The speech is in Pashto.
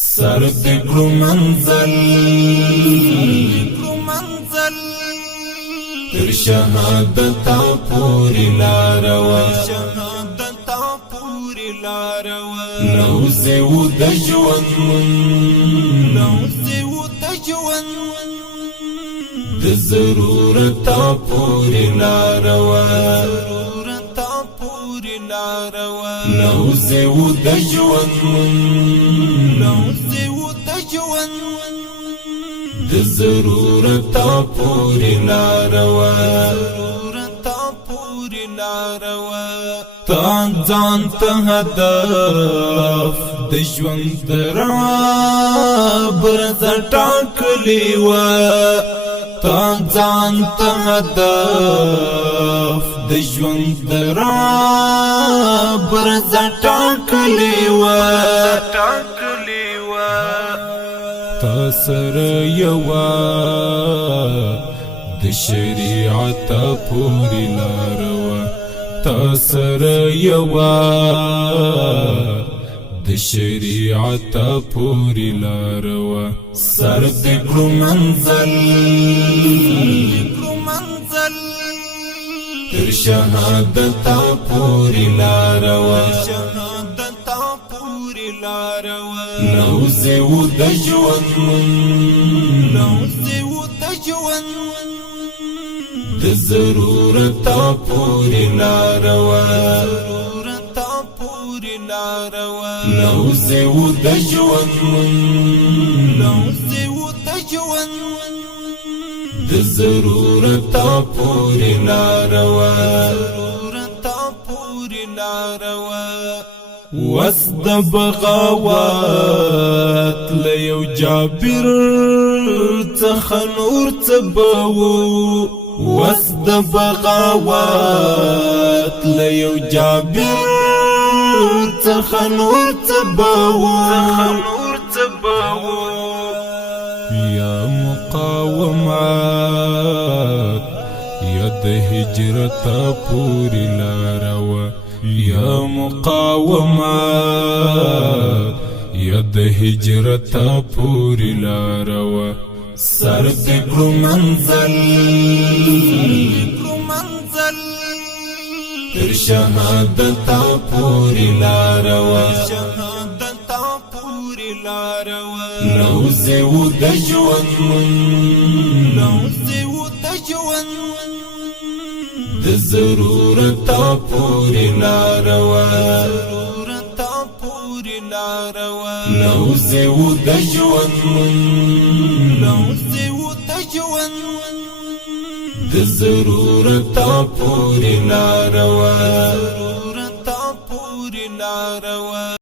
سر دکړو منزل تر شهادت پوری لاروا نوزه و د ژوند د ضرورت پوری لاروا نوزه و د ژوند د ضرورت پوری لاروا تا ځان ته هدف د ژوند برز ټاکلی و تا ځان ته هدف د ژوند برز ټاکلی و تا سره یوا د شریعت پوری لاروا تا سره یوا د شریعت پوری لاروا سر دکړو منزل تر شهادت پوری لاروا نوزه و د ژوند د ضرورت پوری لاروا نوزه و د ژوند د ضرورت پوری لاروا وسد بغاوات لیو جابر څخه نور تبو وسد بغاوات لیو جابر څخه نور تبو یا مقاومات یا د هجرت پوری لاروا یا مقاومات یا د هجرت پوری لاروا سر دکړو منزل تر شهادت پوری لاروا نوزه و د ژوند د ضرورت پوری لاروا نوزه و د ژوند د ضرورت پوری لاروا